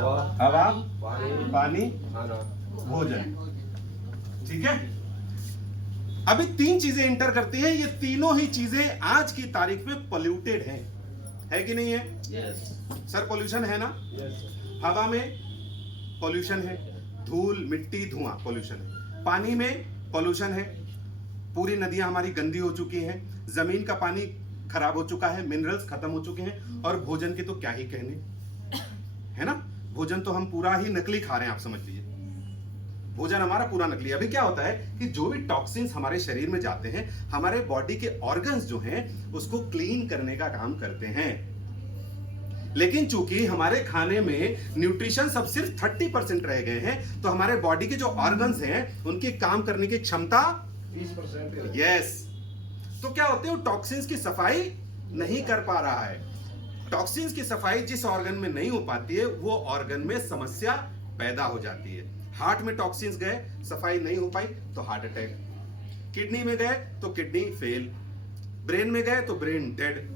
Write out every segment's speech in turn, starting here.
हवा, पानी, भोजन। ठीक है, अभी 3 चीजें इंटर करती हैं। ये तीनों ही चीजें आज की तारीख में पोल्यूटेड है कि नहीं है? सर पोल्यूशन है ना? हवा में पोल्यूशन है, धूल मिट्टी धुआं पोल्यूशन है। पानी में पोल्यूशन है, पूरी नदियां हमारी गंदी हो चुकी हैं, जमीन का पानी खराब हो चुका है, मिनरल्स खत्म हो चुके हैं, और भोजन के तो क्या ही कहने, है ना? भोजन तो हम पूरा ही नकली खा रहे हैं, आप समझ लीजिए। भोजन हमारा पूरा नकली। अभी क्या होता है कि जो भी टॉक्सिन्स हमारे शरीर में जाते हैं, हमारे बॉडी के ऑर्गन्स जो हैं उसको क्लीन करने का काम करते हैं। लेकिन चूंकि हमारे खाने में न्यूट्रिशन सब सिर्फ 30% रह गए हैं, तो हमारे बॉडी के जो ऑर्गन्स हैं उनकी काम करने की क्षमता 20%। यस। तो क्या होते हैं, वो टॉक्सिन्स की सफाई नहीं कर पा रहा है। टॉक्सिन्स की सफाई जिस ऑर्गन में नहीं हो पाती है, वो ऑर्गन में समस्या पैदा हो जाती है। हार्ट में टॉक्सिन्स गए, सफाई नहीं हो पाई तो हार्ट अटैक, किडनी में गए तो किडनी फेल, ब्रेन में गए तो ब्रेन डेड,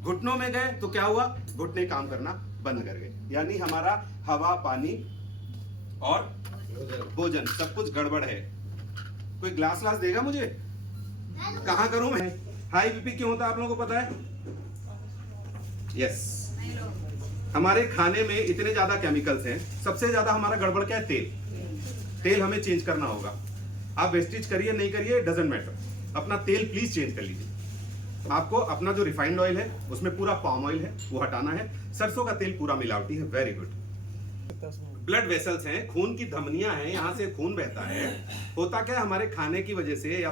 घुटनों में गए तो क्या हुआ, घुटने काम करना बंद कर गए। यानी हमारा हवा, पानी और भोजन सब कुछ गड़बड़ है। कोई ग्लास देगा मुझे? कहां करूं मैं? हाई बीपी क्यों होता है आप लोगों को पता है? यस, हमारे खाने में इतने ज्यादा केमिकल्स हैं। सबसे ज्यादा हमारा गड़बड़ क्या है? तेल हमें चेंज करना होगा। आप वेस्टेज करिए नहीं करिए, डजंट मैटर, अपना तेल प्लीज चेंज कर लीजिए। आपको अपना जो रिफाइंड ऑयल है उसमें पूरा पाम ऑयल है वो हटाना है। सरसों का तेल पूरा मिलावटी है। Very good. ब्लड वेसल्स हैं, खून की धमनियां हैं, यहां से खून बहता है। होता क्या है, हमारे खाने की वजह से या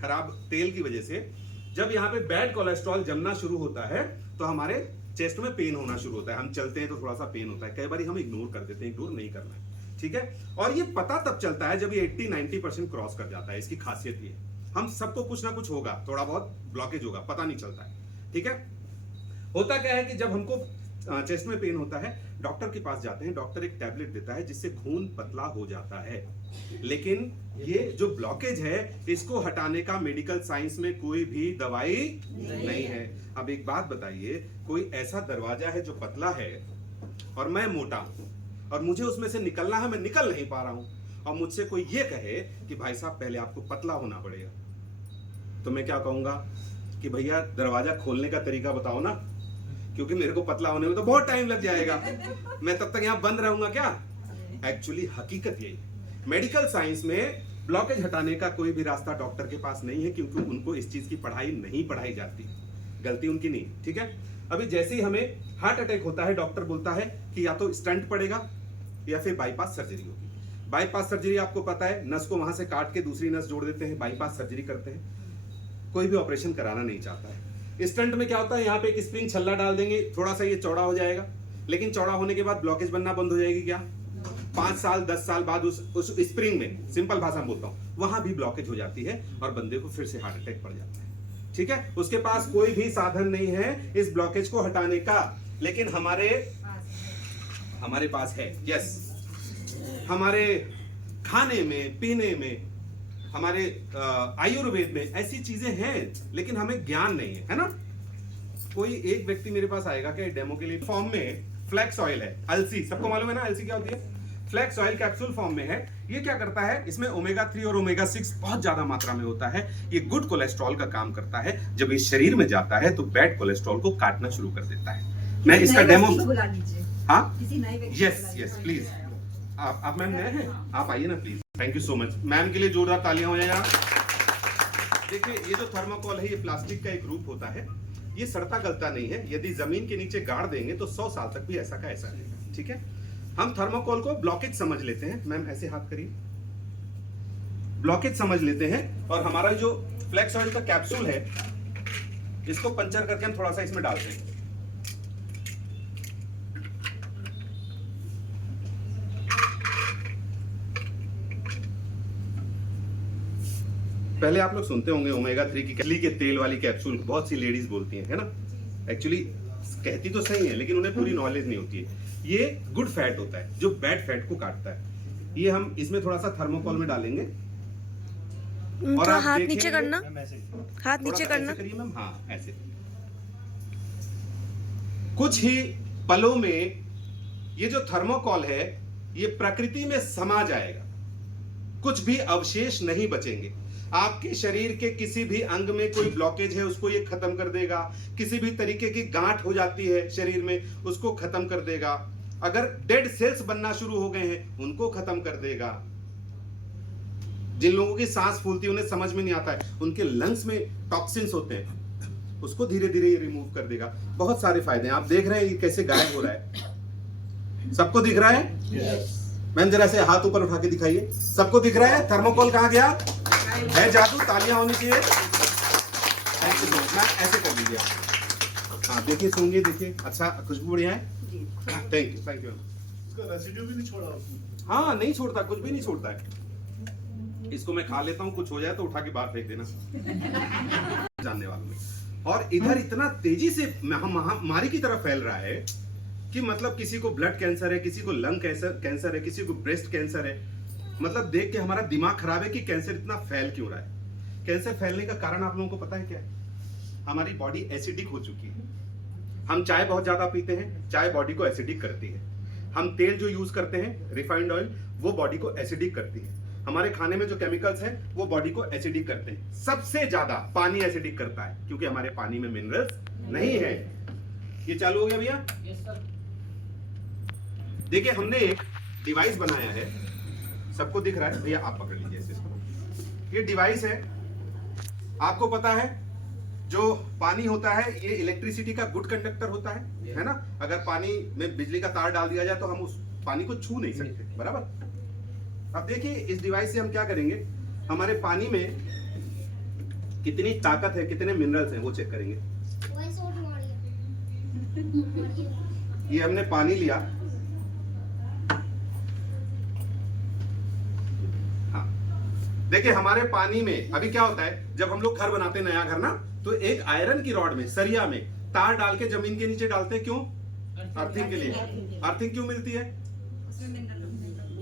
खराब तेल की वजह से जब यहाँ पे बैड कोलेस्ट्रॉल जमना शुरू होता है तो हमारे चेस्ट में पेन होना शुरू होता है। हम चलते हैं तो थोड़ा सा पेन होता है। कई बार हम इग्नोर कर देते हैं, इग्नोर नहीं करना है, ठीक है। और ये पता तब चलता है जब ये 80-90% क्रॉस कर जाता है। इसकी खासियत ये, हम सबको कुछ ना कुछ होगा, थोड़ा बहुत ब्लॉकेज होगा, पता नहीं चलता है, ठीक है। होता क्या है कि जब हमको चेस्ट में पेन होता है, डॉक्टर के पास जाते हैं, डॉक्टर एक टैबलेट देता है जिससे खून पतला हो जाता है। लेकिन ये जो ब्लॉकेज है इसको हटाने का मेडिकल साइंस में कोई भी दवाई नहीं है। अब एक बात बताइए, कोई ऐसा दरवाजा है जो पतला है और मैं मोटा हूं और मुझे उसमें से निकलना है, मैं निकल नहीं पा रहा हूं, और मुझसे कोई ये कहे कि भाई साहब पहले आपको पतला होना पड़ेगा, तो मैं क्या कहूंगा कि भैया दरवाजा खोलने का तरीका बताओ ना, क्योंकि मेरे को पतला होने में तो बहुत टाइम लग जाएगा, मैं तब तक यहां बंद रहूंगा क्या। एक्चुअली हकीकत यही, मेडिकल साइंस में ब्लॉकेज हटाने का कोई भी रास्ता डॉक्टर के पास नहीं है, क्योंकि उनको इस चीज की पढ़ाई नहीं पढ़ाई जाती। गलती उनकी नहीं, ठीक है। अभी जैसे ही हमें हार्ट अटैक होता है, डॉक्टर बोलता है कि या तो स्टंट पड़ेगा या फिर बाईपास सर्जरी होगी। बाईपास सर्जरी आपको पता है, नस को वहां से काट के दूसरी नस जोड़ देते हैं, बाईपास सर्जरी करते हैं। कोई भी ऑपरेशन कराना नहीं चाहता है। स्टंट में क्या होता है, यहाँ पे एक स्प्रिंग छल्ला डाल देंगे, थोड़ा सा ये चौड़ा हो जाएगा, लेकिन चौड़ा होने के बाद ब्लॉकेज बनना बंद हो जाएगी क्या? 5 साल 10 साल बाद उस स्प्रिंग में, सिंपल भाषा में बोलता हूँ, वहां भी ब्लॉकेज हो जाती है और बंदे को फिर से हार्ट अटैक पड़ जाता है, ठीक है। उसके पास कोई भी साधन नहीं है इस ब्लॉकेज को हटाने का, लेकिन हमारे पास है। यस, हमारे खाने में, पीने में, हमारे आयुर्वेद में ऐसी चीजें हैं, लेकिन हमें ज्ञान नहीं है ना। कोई एक व्यक्ति मेरे पास आएगा क्या डेमो के लिए, फॉर्म में फ्लैक्स ऑयल है, अलसी, सबको मालूम है ना अलसी क्या होती है। फ्लैक्स ऑयल कैप्सूल फॉर्म में है। ये क्या करता है, इसमें ओमेगा 3 और ओमेगा 6 बहुत ज्यादा मात्रा में होता है। ये गुड कोलेस्ट्रॉल का काम करता है। जब ये शरीर में जाता है तो बैड कोलेस्ट्रॉल को काटना शुरू कर देता है। मैं इसका डेमो, हाँ यस यस प्लीज, आप मैम नए हैं, आप आइए ना please. Thank you so much, ma'am के लिए जोरदार तालियां हो जाएगा। देखिए ये जो थर्माकोल है, ये प्लास्टिक का एक रूप होता है, ये सड़ता गलता नहीं है। यदि जमीन के नीचे गाड़ देंगे तो 100 साल तक भी ऐसा का ऐसा रहेगा, ठीक है। हम थर्माकोल को ब्लॉकेज समझ लेते हैं, मैम ऐसे हाथ करिए, ब्लॉकेज समझ लेते हैं, और हमारा जो फ्लैक्स ऑयल का कैप्सूल है इसको पंचर करके हम थोड़ा सा इसमें डालते हैं। पहले आप लोग सुनते होंगे ओमेगा 3 की कैली के तेल वाली कैप्सूल, बहुत सी लेडीज बोलती हैं, है ना। एक्चुअली कहती तो सही है, लेकिन उन्हें पूरी नॉलेज नहीं होती है। ये गुड फैट होता है जो बैड फैट को काटता है। ये हम इसमें थोड़ा सा थर्मोकोल में डालेंगे और तो आप हाथ नीचे करना, हाथ नीचे करना, करिए मैम, हाँ ऐसे। कुछ ही पलों में ये जो थर्मोकॉल है ये प्रकृति में समा जाएगा, कुछ भी अवशेष नहीं बचेंगे। आपके शरीर के किसी भी अंग में कोई ब्लॉकेज है उसको ये खत्म कर देगा, किसी भी तरीके की गांठ हो जाती है शरीर में उसको खत्म कर देगा, अगर डेड सेल्स बनना शुरू हो गए हैं उनको खत्म कर देगा। जिन लोगों की सांस फूलती है उन्हें समझ में नहीं आता है, उनके लंग्स में टॉक्सिन्स होते हैं, उसको धीरे धीरे ये रिमूव कर देगा। बहुत सारे फायदे हैं। आप देख रहे हैं ये कैसे गायब हो रहा है, सबको दिख रहा है? yes. मैम जरा से हाथ ऊपर उठा के दिखाइए, सबको दिख रहा है? थर्मोकोल कहाँ गया है? जादू, तालियां होनी चाहिए। थैंक यू मैम, ऐसे कर लीजिए आप। हाँ देखिए, सूंघिए, देखिए, अच्छा खुशबू बढ़िया है। Thank you, thank you. इसका रेसिड्यू भी नहीं छोड़ा आपने? हाँ नहीं छोड़ता, कुछ भी नहीं छोड़ता है। इसको मैं खा लेता हूँ, कुछ हो जाए तो उठा के बाहर फेंक देना जानने वालों में। और इधर इतना तेजी से महामारी की तरफ फैल रहा है कि मतलब किसी को ब्लड कैंसर है, किसी को लंग कैंसर है, किसी को ब्रेस्ट कैंसर है। मतलब देख के हमारा दिमाग खराब है कि कैंसर इतना फैल क्यों रहा है। कैंसर फैलने का कारण आप लोगों को पता है क्या है? हमारी बॉडी एसिडिक हो चुकी है। हम चाय बहुत ज्यादा पीते हैं, चाय बॉडी को एसिडिक करती है। हम तेल जो यूज करते हैं रिफाइंड ऑयल, वो बॉडी को एसिडिक करती है। हमारे खाने में जो केमिकल्स हैं वो बॉडी को एसिडिक करते हैं। सबसे ज्यादा पानी एसिडिक करता है क्योंकि हमारे पानी में मिनरल्स नहीं है। ये चालू हो गया भैया? देखिए हमने एक डिवाइस बनाया है, सबको दिख रहा है भैया? आप पकड़ लीजिए इसको। ये डिवाइस है, आपको पता है जो पानी होता है ये इलेक्ट्रिसिटी का गुड कंडक्टर होता है ना? अगर पानी में बिजली का तार डाल दिया जाए तो हम उस पानी को छू नहीं सकते, बराबर? अब देखिए इस डिवाइस से हम क्या करेंगे, हमारे पानी में कितनी ताकत है, कितने मिनरल्स हैं वो चेक करेंगे। ये हमने पानी लिया, हाँ देखिए हमारे पानी में अभी क्या होता है, जब हम लोग घर बनाते हैं नया घर ना, तो एक आयरन की रॉड में, सरिया में तार डाल के जमीन के नीचे डालते हैं। क्यों? अर्थिंग के लिए। अर्थिंग क्यों मिलती है?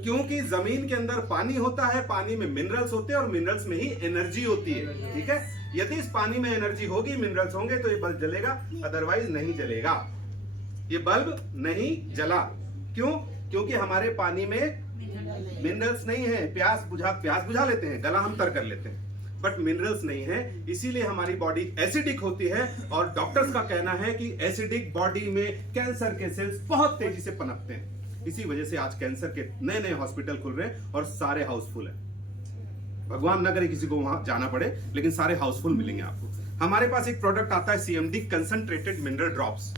क्योंकि जमीन के अंदर पानी होता है, पानी में मिनरल्स होते हैं और मिनरल्स में ही एनर्जी होती है। ठीक है, यदि इस पानी में एनर्जी होगी, मिनरल्स होंगे तो ये बल्ब जलेगा, अदरवाइज नहीं जलेगा। ये बल्ब नहीं जला। क्यों? क्योंकि हमारे पानी में मिनरल्स नहीं है। प्यास बुझा लेते हैं, गला हम तर कर लेते हैं, बट मिनरल्स नहीं है, इसीलिए हमारी बॉडी एसिडिक होती है। और डॉक्टर्स का कहना है कि एसिडिक बॉडी में कैंसर के सेल्स बहुत तेजी से पनपते हैं। इसी वजह से आज कैंसर के नए नए हॉस्पिटल खुल रहे हैं और सारे हाउसफुल है। भगवान न करे किसी को वहां जाना पड़े, लेकिन सारे हाउसफुल मिलेंगे आपको। हमारे पास एक प्रोडक्ट आता है CMD कंसंट्रेटेड मिनरल ड्रॉप्स।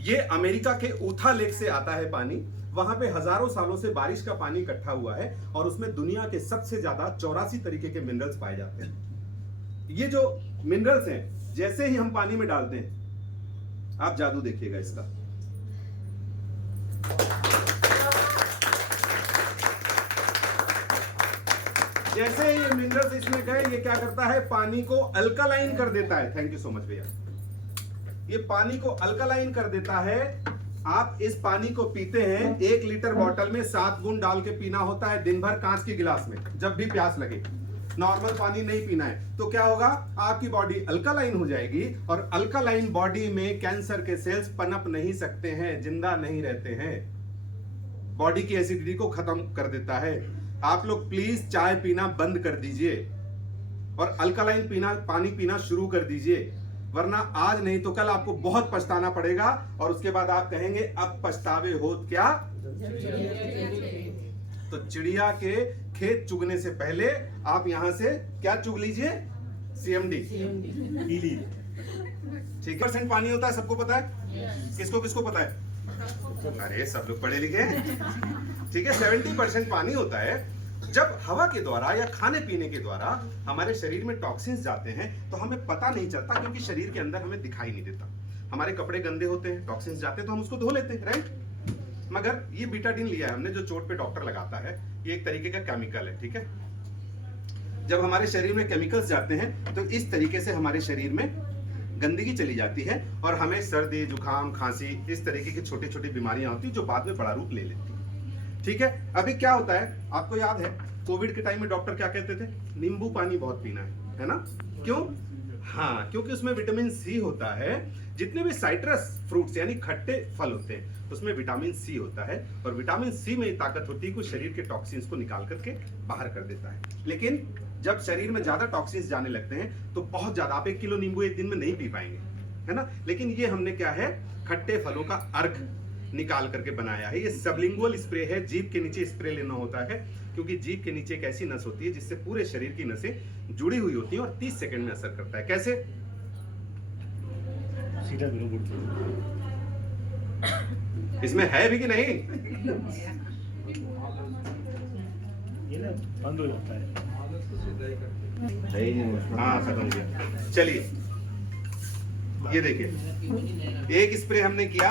ये अमेरिका के ऊथा लेक से आता है पानी। वहां पे हजारों सालों से बारिश का पानी इकट्ठा हुआ है और उसमें दुनिया के सबसे ज्यादा 84 तरीके के मिनरल्स पाए जाते हैं। ये जो मिनरल्स हैं जैसे ही हम पानी में डालते हैं, आप जादू देखिएगा इसका। जैसे ही ये मिनरल्स इसमें गए, ये क्या करता है, पानी को अल्कलाइन कर देता है। थैंक यू सो मच भैया। ये पानी को अल्कलाइन कर देता है। आप इस पानी को पीते हैं, 1 लीटर बॉटल में 7 गुण डाल के पीना होता है दिन भर, कांच के गिलास में, जब भी प्यास लगे। नॉर्मल पानी नहीं पीना है। तो क्या होगा, आपकी बॉडी अल्कलाइन हो जाएगी और अल्कलाइन बॉडी में कैंसर के सेल्स पनप नहीं सकते हैं, जिंदा नहीं रहते हैं। बॉडी की एसिडिटी को खत्म कर देता है। आप लोग प्लीज चाय पीना बंद कर दीजिए और अल्कलाइन पानी पीना शुरू कर दीजिए, वरना आज नहीं तो कल आपको बहुत पछताना पड़ेगा और उसके बाद आप कहेंगे अब पछतावे होत क्या। तो चिड़िया के खेत चुगने से पहले आप यहां से क्या चुग लीजिए, CMD पी लीजिए। 6% पानी होता है, सबको पता है? किसको किसको पता है? अरे सब लोग पढ़े लिखे हैं। ठीक है, 70% पानी होता है। जब हवा के द्वारा या खाने पीने के द्वारा हमारे शरीर में टॉक्सिन्स जाते हैं तो हमें पता नहीं चलता, क्योंकि शरीर के अंदर हमें दिखाई नहीं देता। हमारे कपड़े गंदे होते हैं, टॉक्सिन्स जाते हैं तो हम उसको धो लेते हैं, राइट? मगर ये बीटाडीन लिया है हमने, जो चोट पे डॉक्टर लगाता है, ये एक तरीके का केमिकल है। ठीक है, जब हमारे शरीर में केमिकल्स जाते हैं तो इस तरीके से हमारे शरीर में गंदगी चली जाती है और हमें सर्दी, जुकाम, खांसी, इस तरीके की छोटी छोटी बीमारियां होती हैं जो बाद में बड़ा रूप ले लेती हैं। ठीक है, अभी क्या होता है आपको याद है, कोविड के टाइम में डॉक्टर क्या कहते थे, नींबू पानी बहुत पीना है ना? क्यों? हाँ, क्योंकि उसमें विटामिन C होता है जितने भी साइट्रस फ्रूट्स यानी खट्टे फल होते हैं उसमें विटामिन सी होता है, और विटामिन सी में ताकत होती है कि शरीर के टॉक्सिन्स को निकाल करके बाहर कर देता है। लेकिन जब शरीर में ज्यादा टॉक्सिन्स जाने लगते हैं तो बहुत ज्यादा, आप 1 किलो नींबू एक दिन में नहीं पी पाएंगे, है ना। लेकिन ये हमने क्या है, खट्टे फलों का अर्क निकाल करके बनाया है। ये सबलिंगुअल स्प्रे है, जीभ के नीचे स्प्रे लेना होता है, क्योंकि जीभ के नीचे एक ऐसी नस होती है जिससे पूरे शरीर की नसें जुड़ी हुई होती हैं और 30 सेकंड में असर करता है। कैसे? सीधा करो गुड़। इसमें है भी कि नहीं? ये ना बंद हो जाता है। हाँ, खत्म हो गया। चलिए, ये देखिए, एक स्प्रे हमने किया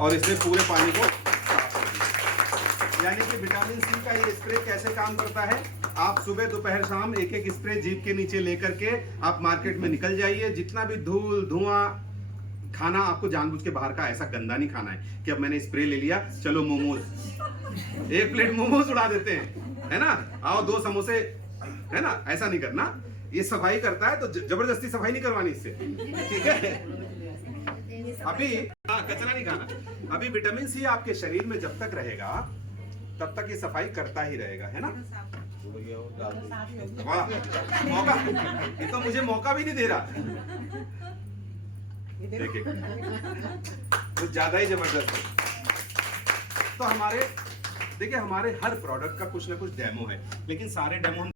और इसमें पूरे पानी को साफ कर दिया। यानी कि विटामिन सी का ये स्प्रे कैसे काम करता है, आप सुबह दोपहर शाम एक एक स्प्रे जीभ के नीचे लेकर के आप मार्केट में निकल जाइए। जितना भी धूल धुआं खाना आपको जानबूझ के बाहर का ऐसा गंदा नहीं खाना है कि अब मैंने स्प्रे ले लिया, चलो मोमोज, 1 प्लेट मोमोज उड़ा देते हैं, है ना, आओ 2 समोसे, है ना, ऐसा नहीं करना। ये सफाई करता है तो जबरदस्ती सफाई नहीं करवानी इससे, ठीक है। अभी कचरा नहीं खाना। अभी विटामिन सी आपके शरीर में जब तक रहेगा तब तक ये सफाई करता ही रहेगा, है ना। वाह, मौका, ये तो मुझे मौका भी नहीं दे रहा। देखिए, कुछ ज्यादा ही जबरदस्त है। तो हमारे देखिए, हमारे हर प्रोडक्ट का कुछ ना कुछ डेमो है, लेकिन सारे डेमो